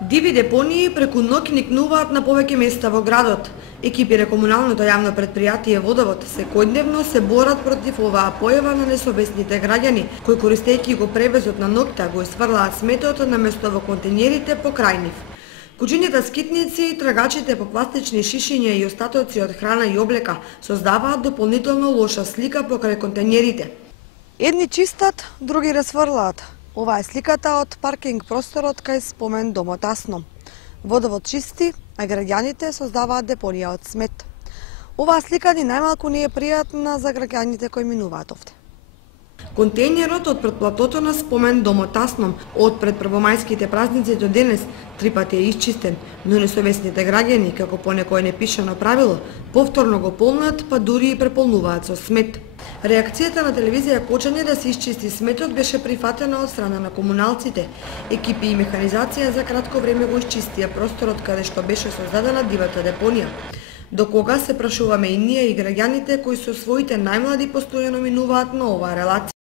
Диви депонии преку ноќ никнуваат на повеќе места во градот. Екипи на комуналното јавно предпријатие Водовод секојдневно се борат против оваа појава на несовесните граѓани, кои користејќи го превезот на ноќта го isfрлаат сметото наместо во контејнерите покрај нив. Куќињата скитници, трагачите по пластични шишиња и остатоци од храна и облека создаваат дополнително лоша слика покрај контејнерите. Едни чистат, други расфрлаат. Ова е сликата од паркинг просторот кај спомен домот Асно. Водовод чисти, а граѓаните создаваат депонија од смет. Оваа слика ни најмалку не е пријатна за граѓаните кои минуваат овде. Контејнерот од претплатото на спомен домот Асном од пред првомајските празници до денес 3 пати е исчистен, но несовесните граѓани, како по некое непишано правило, повторно го полнат, па дури и преполнуваат со смет. Реакцијата на телевизија почење да се исчисти сметот беше прифатена од страна на комуналците. Екипи и механизација за кратко време го исчистија просторот каде што беше создадена дивата депонија. До кога се прашуваме и ние и граѓаните кои со своите најмлади постојано минуваат на оваа релација.